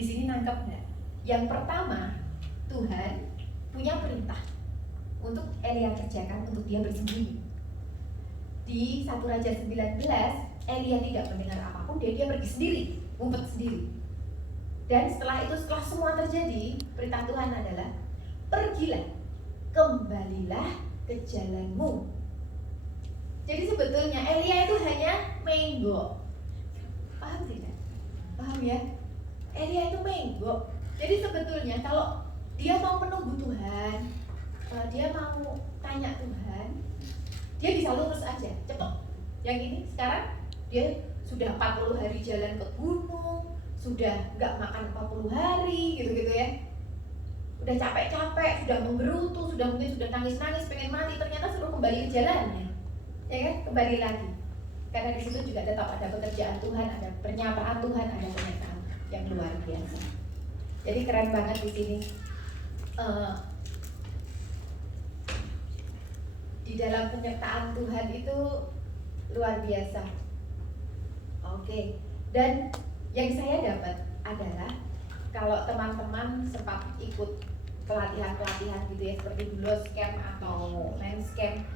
Di sini nangkep nggak? Yang pertama, Tuhan punya perintah untuk Elia kerjakan, untuk dia bersembunyi. Di 1 Raja 19, Elia tidak mendengar apapun, dia pergi sendiri, ngumpet sendiri. Dan setelah itu, setelah semua terjadi, perintah Tuhan adalah pergilah, kembalilah ke jalanmu. Jadi sebetulnya Elia itu hanya menggok. Paham tidak? Paham ya? Elia itu menggok. Jadi sebetulnya kalau dia mau menunggu Tuhan, dia mau tanya Tuhan, dia bisa lurus aja, cepet. Yang ini sekarang dia sudah 40 hari jalan ke gunung, sudah nggak makan 40 hari, gitu-gitu ya. Udah capek-capek, sudah menggerutu, mungkin sudah nangis-nangis, pengen mati, ternyata suruh kembali ke jalannya, ya kan? Kembali lagi. Karena di situ juga tetap ada pekerjaan Tuhan, ada pernyataan Tuhan, ada pernyataan yang luar biasa. Jadi keren banget di sini. Di dalam penyertaan Tuhan itu luar biasa. Oke. Dan yang saya dapat adalah kalau teman-teman sempat ikut pelatihan-pelatihan gitu ya, seperti Bulos Camp atau Men's Camp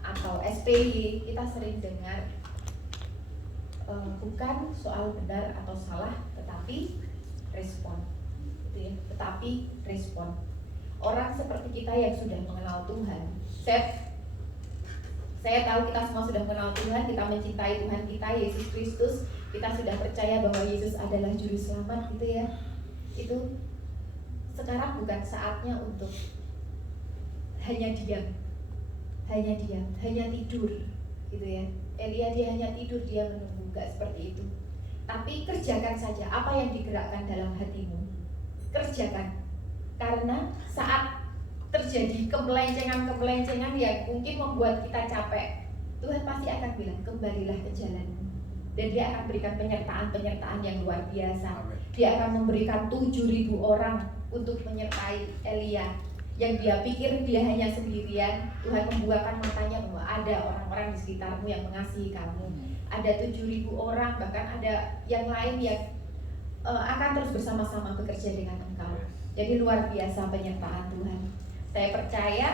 atau SPY, kita sering dengar bukan soal benar atau salah, tetapi respon, gitu ya. Tetapi respon. Orang seperti kita yang sudah mengenal Tuhan, saya tahu kita semua sudah mengenal Tuhan, kita mencintai Tuhan kita, Yesus Kristus, kita sudah percaya bahwa Yesus adalah juru selamat, gitu ya. Itu sekarang bukan saatnya untuk hanya diam, hanya tidur, gitu ya. Elia dia hanya tidur, dia menunggu, enggak seperti itu. Tapi kerjakan saja apa yang digerakkan dalam hatimu. Kerjakan. Karena saat terjadi kemelencengan yang mungkin membuat kita capek, Tuhan pasti akan bilang, kembalilah ke jalanmu. Dan dia akan berikan penyertaan yang luar biasa. Dia akan memberikan 7.000 orang untuk menyertai Elia. Yang dia pikir dia hanya sendirian, Tuhan membukakan matanya bahwa ada orang-orang di sekitarmu yang mengasihi kamu. Ada 7.000 orang, bahkan ada yang lain yang akan terus bersama-sama bekerja dengan engkau. Jadi luar biasa penyertaan Tuhan. Saya percaya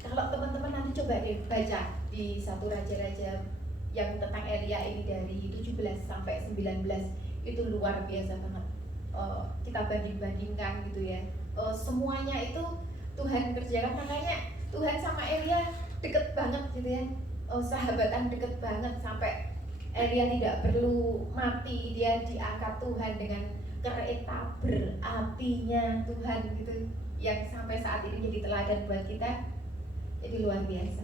kalau teman-teman nanti coba deh baca di 1 Raja-Raja yang tentang Elia ini dari 17 sampai 19, itu luar biasa banget. Kita banding-bandingkan gitu ya. Semuanya itu Tuhan kerjakan, makanya Tuhan sama Elia deket banget gitu ya. Sahabatan deket banget, sampai Elia tidak perlu mati, dia diangkat Tuhan dengan kereta berapinya Tuhan gitu, yang sampai saat ini jadi teladan buat kita. Jadi luar biasa.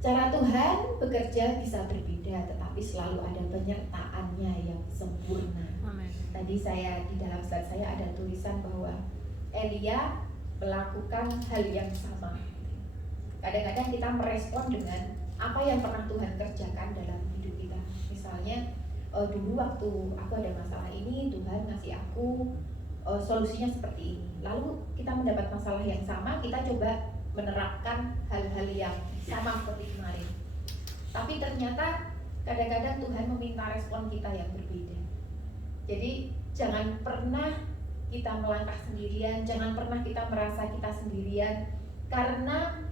Cara Tuhan bekerja bisa berbeda, tetapi selalu ada penyertaannya yang sempurna. Amen. Tadi saya di dalam slide saya ada tulisan bahwa Elia melakukan hal yang sama. Kadang-kadang kita merespon dengan apa yang pernah Tuhan kerjakan dalam hidup kita. Misalnya dulu waktu aku ada masalah ini, Tuhan ngasih aku solusinya seperti ini. Lalu kita mendapat masalah yang sama, kita coba menerapkan hal-hal yang sama seperti kemarin. Tapi ternyata kadang-kadang Tuhan meminta respon kita yang berbeda. Jadi jangan pernah kita melangkah sendirian, jangan pernah kita merasa kita sendirian. Karena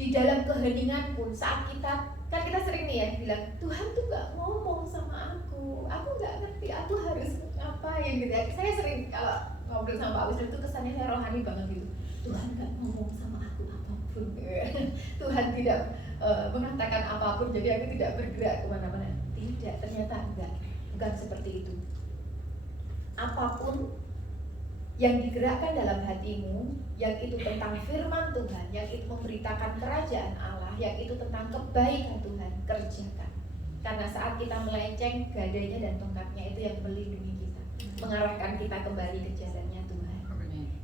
di dalam keheningan pun, saat kita, kan kita sering nih ya bilang, Tuhan tuh gak ngomong sama aku gak ngerti aku harus ngapain gitu ya. Saya sering kalau ngobrol sama Pak Wisnu itu kesannya saya rohani banget gitu. Tuhan gak ngomong sama aku apapun Tuhan tidak mengatakan apapun, jadi aku tidak bergerak kemana-mana. Tidak, ternyata enggak, bukan seperti itu. Apapun yang digerakkan dalam hatimu, yang itu tentang firman Tuhan, yang itu memberitakan kerajaan Allah, yang itu tentang kebaikan Tuhan, kerjakan. Karena saat kita melenceng, gadainya dan tongkatnya itu yang melindungi kita, mengarahkan kita kembali ke jalannya Tuhan.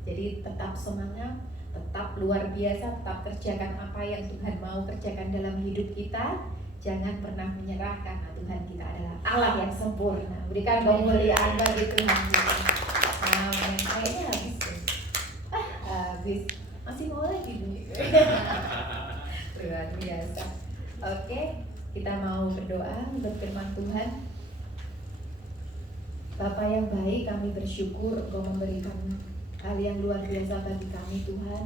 Jadi tetap semangat, tetap luar biasa, tetap kerjakan apa yang Tuhan mau kerjakan dalam hidup kita. Jangan pernah menyerah, karena Tuhan kita adalah Allah yang sempurna. Berikan kemuliaan bagi Tuhan kita. Amin. Kayaknya habis deh. Habis. Masih mau lagi nih. Luar biasa. Oke, kita mau berdoa untuk firman Tuhan. Bapa yang baik, kami bersyukur Engkau memberikan hal yang luar biasa bagi kami Tuhan.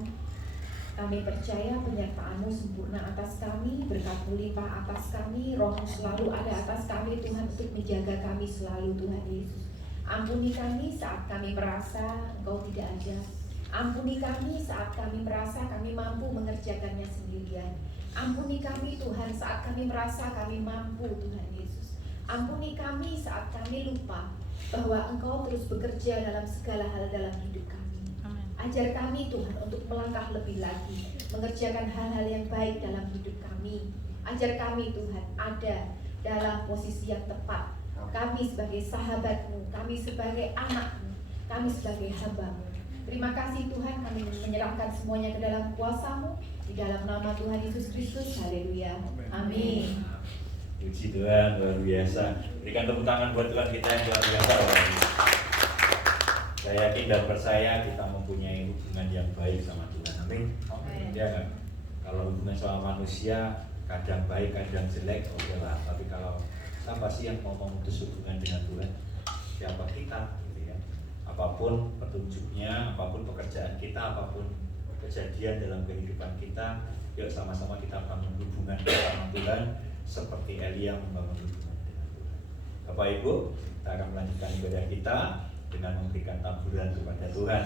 Kami percaya penyertaan-Mu sempurna atas kami, berkat-Mu limpah atas kami, Roh-Mu selalu ada atas kami Tuhan untuk menjaga kami selalu Tuhan Yesus. Ampuni kami saat kami merasa Engkau tidak ada. Ampuni kami saat kami merasa kami mampu mengerjakannya sendirian. Ampuni kami Tuhan saat kami merasa kami mampu Tuhan Yesus. Ampuni kami saat kami lupa bahwa Engkau terus bekerja dalam segala hal dalam hidup kami. Ajar kami Tuhan untuk melangkah lebih lagi, mengerjakan hal-hal yang baik dalam hidup kami. Ajar kami Tuhan ada dalam posisi yang tepat. Kami sebagai sahabat-Mu, kami sebagai anak-Mu, kami sebagai hamba-Mu. Terima kasih Tuhan, kami menyerahkan semuanya ke dalam kuasa-Mu, di dalam nama Tuhan Yesus Kristus. Haleluya. Amin. Puji Tuhan, luar biasa. Berikan tepuk tangan buat Tuhan kita yang luar biasa. Saya yakin dan percaya kita mempunyai hubungan yang baik sama Tuhan. Amin. Ya kan? Kalau hubungan sama manusia kadang baik, kadang jelek, oke lah. Tapi kalau siapa sih yang mau memutus hubungan dengan Tuhan? Siapa kita? Gitu ya. Apapun petunjuknya, apapun pekerjaan kita, apapun kejadian dalam kehidupan kita, yuk sama-sama kita bangun hubungan sama Tuhan. Seperti Elia membangun hubungan dengan Tuhan. Bapak Ibu, kita akan melanjutkan ibadah kita dengan memberikan taburan kepada Tuhan.